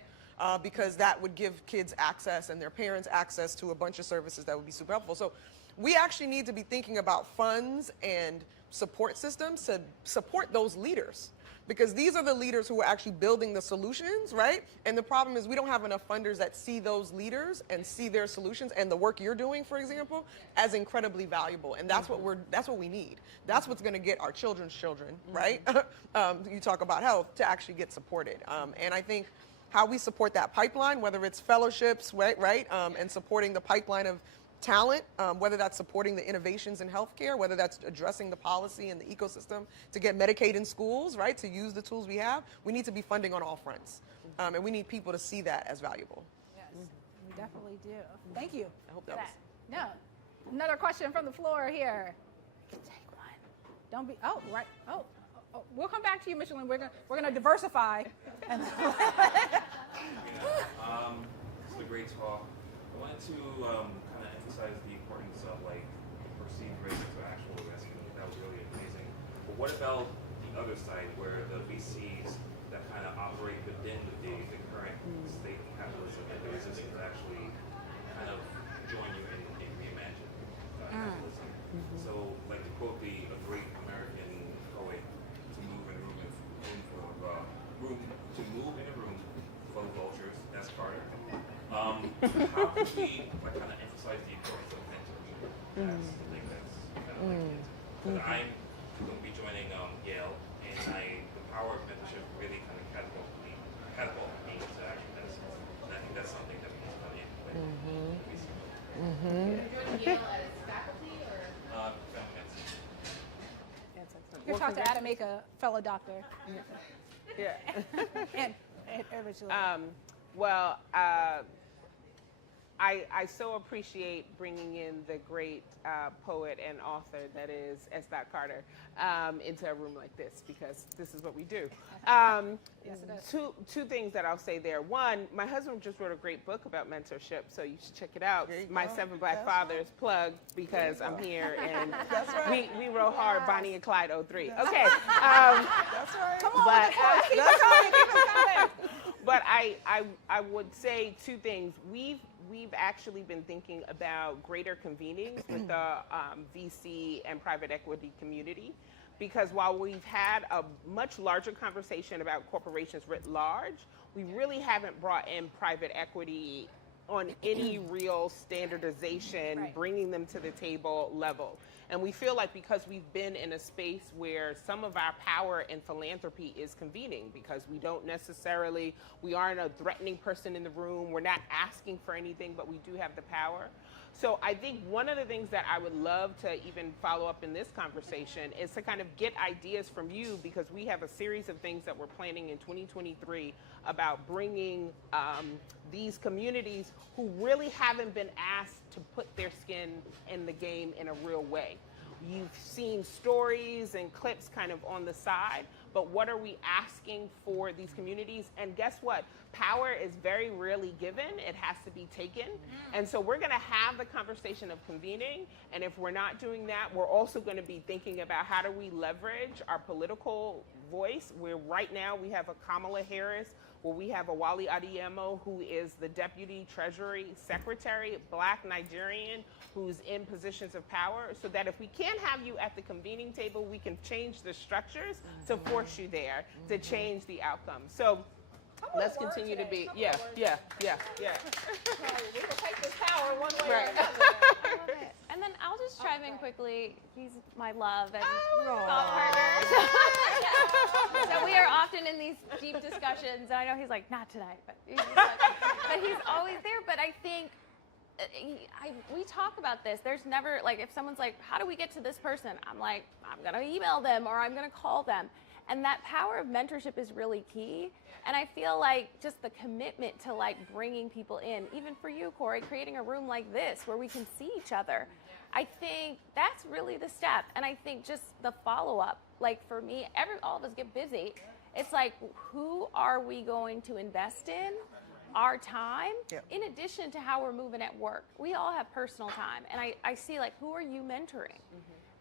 because that would give kids access and their parents access to a bunch of services that would be super helpful. So we actually need to be thinking about funds and support systems to support those leaders, because these are the leaders who are actually building the solutions, right? And the problem is we don't have enough funders that see those leaders and see their solutions and the work you're doing, for example, as incredibly valuable. And that's what we need. That's what's going to get our children's children, right? You talk about health, to actually get supported. And I think how we support that pipeline, whether it's fellowships, right? And supporting the pipeline of talent, whether that's supporting the innovations in healthcare, whether that's addressing the policy and the ecosystem to get Medicaid in schools, right, to use the tools we have, we need to be funding on all fronts. And we need people to see that as valuable. Yes, we definitely do. Thank you. I hope that was... No. Another question from the floor here. Take one. Don't be, right. We'll come back to you, Micheline. We're gonna diversify. This is a great talk. I wanted to kind of emphasize the importance of perceived risk to actual risk, and that was really amazing. But what about the other side, where the VCs that kind of operate within the current state of capitalism and the resistance to actually kind of join you in reimagine capitalism? So, to quote a great American poet, to move in a room can we like kind of emphasize the importance of mentorship? That's the thing that's kind of like it. Because I'm going to be joining Yale, and the power of mentorship really kind of catapulted me into actual medicine. And I think that's something that we can kind of implement. You're joining Yale as faculty or? Family medicine. You can talk to Adam Aka, fellow doctor. Yeah. and originally. Well, I so appreciate bringing in the great poet and author that is S. Carter into a room like this, because this is what we do. Yes, it is. Two things that I'll say there. One, my husband just wrote a great book about mentorship, so you should check it out. There you My go. 7 Black That's Fathers plug, because I'm here, and That's right. we wrote hard Bonnie and Clyde 03. Okay. That's right. Come on, But, keep it coming, keep it coming. But I would say 2 things. We've actually been thinking about greater convenings with the VC and private equity community, because while we've had a much larger conversation about corporations writ large, we really haven't brought in private equity on any real standardization, Right. bringing them to the table level. And we feel like because we've been in a space where some of our power and philanthropy is convening, because we aren't a threatening person in the room, we're not asking for anything, but we do have the power. So I think one of the things that I would love to even follow up in this conversation is to kind of get ideas from you, because we have a series of things that we're planning in 2023 about bringing these communities who really haven't been asked to put their skin in the game in a real way. You've seen stories and clips kind of on the side, but what are we asking for these communities? And guess what? Power is very rarely given. It has to be taken. And so we're going to have the conversation of convening. And if we're not doing that, we're also going to be thinking about how do we leverage our political voice, where right now we have a Kamala Harris, where we have a Wale Adeyemo, who is the Deputy Treasury Secretary, Black Nigerian, who's in positions of power, so that if we can't have you at the convening table, we can change the structures to force you there to change the outcome. So let's continue to be, yeah. We will take this power one way or Right. another. I love it. And then I'll just chime in quickly. He's my love and thought partner. So we are often in these deep discussions. And I know he's like, not tonight, but he's always there. But I think we talk about this. There's never, like, if someone's like, how do we get to this person? I'm like, I'm going to email them or I'm going to call them. And that power of mentorship is really key. And I feel like just the commitment to like bringing people in, even for you, Corey, creating a room like this where we can see each other. I think that's really the step. And I think just the follow-up, like for me, all of us get busy. It's like, who are we going to invest in? Our time, in addition to how we're moving at work. We all have personal time. And I see like, who are you mentoring?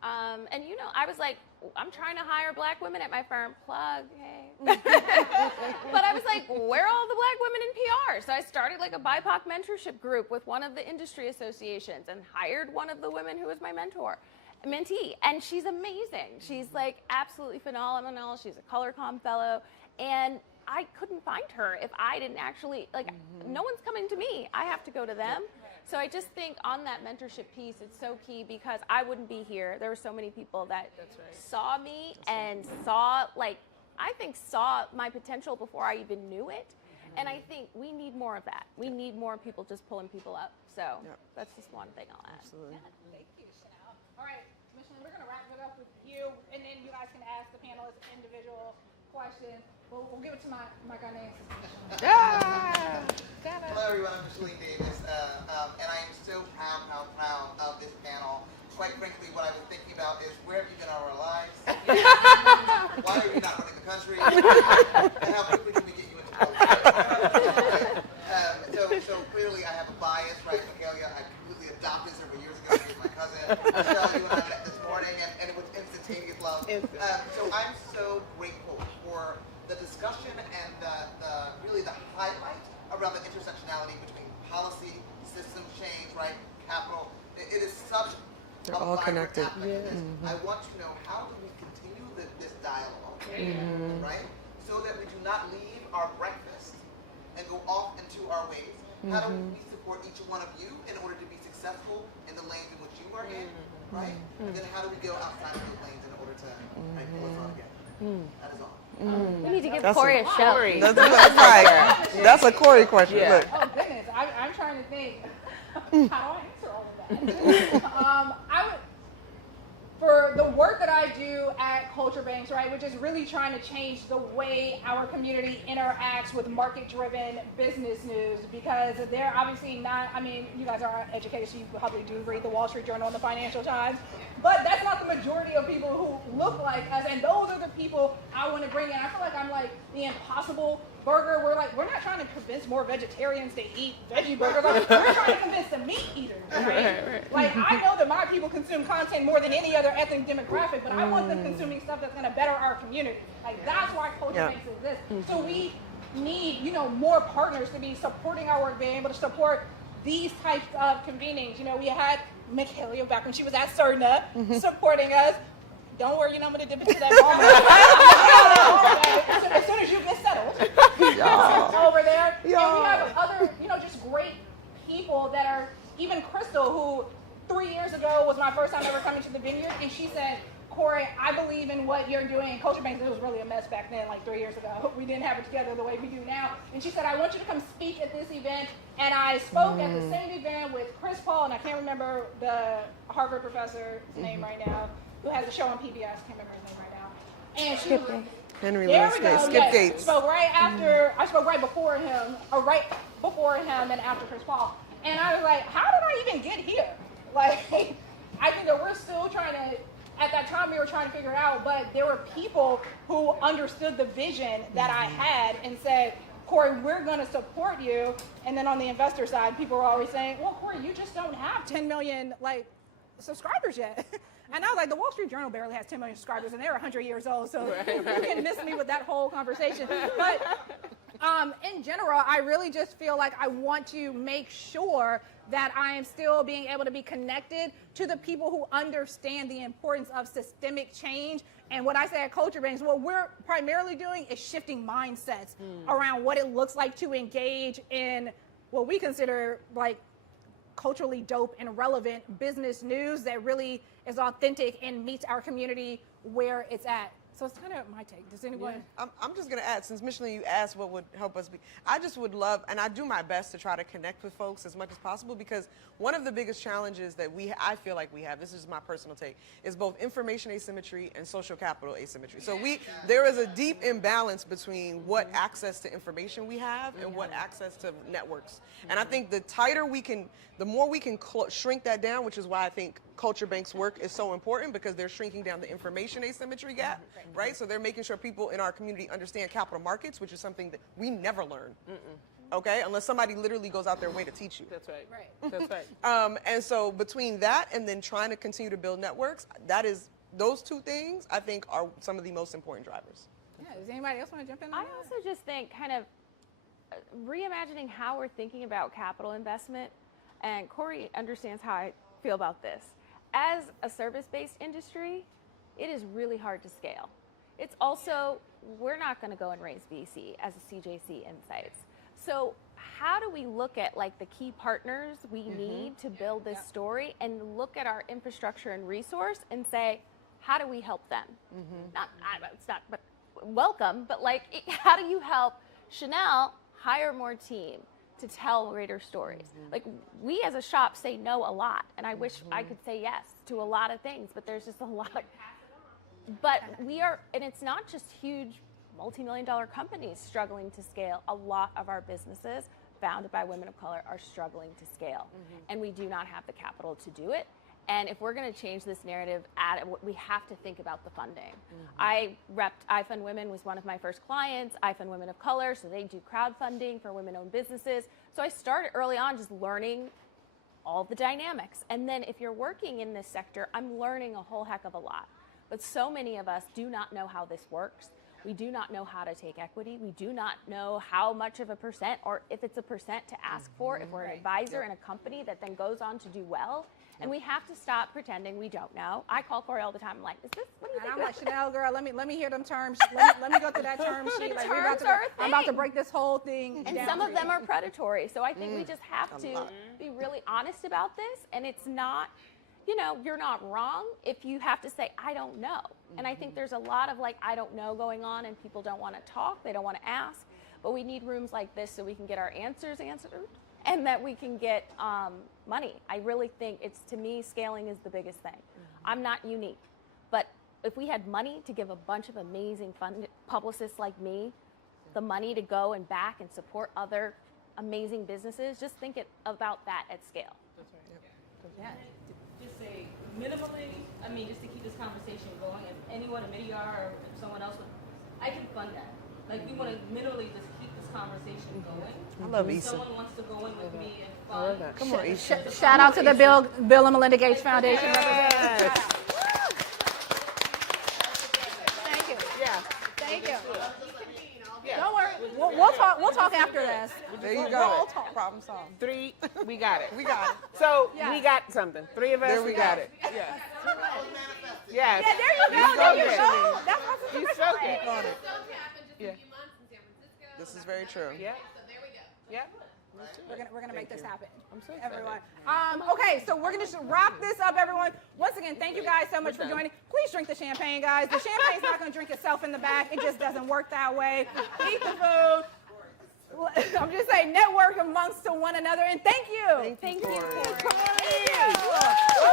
And you know, I was like, I'm trying to hire Black women at my firm. Plug, hey. But I was like, where are all the Black women in PR? So I started like a BIPOC mentorship group with one of the industry associations and hired one of the women who was my mentee. And she's amazing. She's like absolutely phenomenal. She's a ColorComm fellow. And I couldn't find her if I didn't actually, like, no one's coming to me. I have to go to them. So I just think on that mentorship piece, it's so key because I wouldn't be here. There were so many people that saw me and saw my potential before I even knew it. And I think we need more of that. We need more people just pulling people up. So that's just one thing I'll add. Absolutely. Thank you, Chanel. All right, Commissioner, we're going to wrap it up with you, and then you guys can ask the panelists individual questions. We'll give it to my Ghanaian sister. Hello everyone, I'm Micheline Davis, and I am so proud of this panel. Quite frankly, what I was thinking about is where have you been all our lives? Why are you not running the country? And how quickly can we get you into politics? So clearly I have a bias, right, Michaelia? I completely adopted several years ago. She was my cousin. Michelle, you and I met this morning, and it was instantaneous love. So I'm so grateful for the discussion and really the highlight around the intersectionality between policy, system change, right, capital. It is such They're a all vibrant connected. aspect of this. I want to know, how do we continue this dialogue, right, so that we do not leave our breakfast and go off into our ways? How do we support support each one of you in order to be successful in the lanes in which you are in, right? And then how do we go outside of those lanes in order to right, pull us all together? That is all. We need to give That's Corey a show. That's right. That's a Corey question. Yeah. Look. Oh goodness, I'm trying to think. How do I answer all of that? I would, for the work that I do at Culture Banks, right, which is really trying to change the way our community interacts with market-driven business news, because they're obviously not, I mean, you guys are educated, so you probably do read the Wall Street Journal and the Financial Times, but that's not the majority of people who look like us, and those are the people I want to bring in. I feel like I'm like the Impossible Burger. We're not trying to convince more vegetarians to eat veggie burgers. Like, we're trying to convince the meat eaters, right? Like, I know that my people consume content more than any other ethnic demographic, but I want them consuming stuff that's going to better our community. Like, that's why Culture Banks exists. So we need, more partners to be supporting our work, being able to support these types of convenings. We had Michaelia back when she was at CERNA supporting us. Don't worry, I'm going to dip into that moment. As soon as you get settled over there. And we have other, just great people that are, even Crystal, who 3 years ago was my first time ever coming to the vineyard, and she said, Corey, I believe in what you're doing in Culture Banks. It was really a mess back then, like 3 years ago. We didn't have it together the way we do now. And she said, I want you to come speak at this event. And I spoke at the same event with Chris Paul, and I can't remember the Harvard professor's name right now, who has a show on PBS. I can't remember his name right now. And she was, Henry there Louis we go. Gates. Skip Yes. Gates. Spoke right after. I spoke right before him, and after Chris Paul. And I was like, how did I even get here? Like, I think that we're still trying to. At that time, we were trying to figure it out, but there were people who understood the vision that I had and said, Corey, we're going to support you. And then on the investor side, people were always saying, well, Corey, you just don't have 10 million subscribers yet. And I was like, the Wall Street Journal barely has 10 million subscribers, and they're 100 years old, so you can miss me with that whole conversation. But in general, I really just feel like I want to make sure that I am still being able to be connected to the people who understand the importance of systemic change. And what I say at Culture Banks, what we're primarily doing is shifting mindsets around what it looks like to engage in what we consider culturally dope and relevant business news that really is authentic and meets our community where it's at. So it's kind of my take. Does anyone? I'm just going to add, since Micheline, you asked what would help us be, I just would love, and I do my best to try to connect with folks as much as possible, because one of the biggest challenges that I feel like we have, this is my personal take, is both information asymmetry and social capital asymmetry. So there is a deep imbalance between what access to information we have and what access to networks. And I think the more we can shrink that down, which is why I think Culture Banks work is so important, because they're shrinking down the information asymmetry gap, right? So they're making sure people in our community understand capital markets, which is something that we never learn, okay? Unless somebody literally goes out their way to teach you. That's right. Right. That's right. And so between that and then trying to continue to build networks, those two things, I think, are some of the most important drivers. Yeah, does anybody else want to jump in on I that? also just think kind of reimagining how we're thinking about capital investment, and Corey understands how I feel about this. As a service-based industry, it is really hard to scale. It's also, we're not going to go and raise VC as a CJC Insights. So how do we look at the key partners we need to build this story, and look at our infrastructure and resource and say, how do we help them? It's not but welcome, but how do you help Chanel hire more team to tell greater stories? We as a shop say no a lot, and I wish I could say yes to a lot of things, but there's just a lot of, but we are, and it's not just huge multi-million-dollar companies struggling to scale. A lot of our businesses founded by women of color are struggling to scale, and we do not have the capital to do it. And if we're going to change this narrative, we have to think about the funding. I repped iFund Women, was one of my first clients, iFund Women of Color, so they do crowdfunding for women-owned businesses. So I started early on just learning all the dynamics. And then if you're working in this sector, I'm learning a whole heck of a lot. But so many of us do not know how this works. We do not know how to take equity. We do not know how much of a percent, or if it's a percent to ask for, if we're an advisor in a company that then goes on to do well. And we have to stop pretending we don't know. I call Corey all the time. I'm like, what do you And think? I'm like, Chanel, girl, let me hear them terms. Let me go through that term sheet. Like, terms are a I'm about to thing. break this whole thing And down some for of them you. are predatory. So I think we just have to be really honest about this. And it's not, you're not wrong if you have to say, I don't know. And I think there's a lot of like, I don't know going on, and people don't want to talk. They don't want to ask. But we need rooms like this so we can get our answers answered and that we can get money. I really think to me, scaling is the biggest thing. I'm not unique. But if we had money to give a bunch of amazing publicists like me, the money to go and back and support other amazing businesses, just think about that at scale. Just say minimally, just to keep this conversation going, if anyone at Midiar or if someone else would, I can fund that. Like, we want to minimally just keep this conversation going. I love If Issa. someone wants to go in with me and fund. Come on, Issa. Shout out to the Bill and Melinda Gates Foundation. Yes. Thank you. Yeah. Thank you. Yeah. Don't worry. We'll talk after this. There you We'll go. talk. Problem solved. 3, we got it. We got it. So Yeah. we got something. 3 of us, There we we got go. it. Yeah. Manifested. Yes. Yeah, there you go. You There you spoke it. go. That's awesome. You spoke it. It's going to happen just Yeah. in a few months in San Francisco. This is very true. Yeah. So there we go. Yeah. We're gonna make this happen. I'm so excited. Everyone. Okay, so we're gonna just wrap this up, everyone. Once again, thank you guys so much for joining. Please drink the champagne, guys. The champagne's not gonna drink itself in the back. It just doesn't work that way. Eat the food. I'm just saying, network amongst one another, and thank you. Thank you, Corey. Thank you.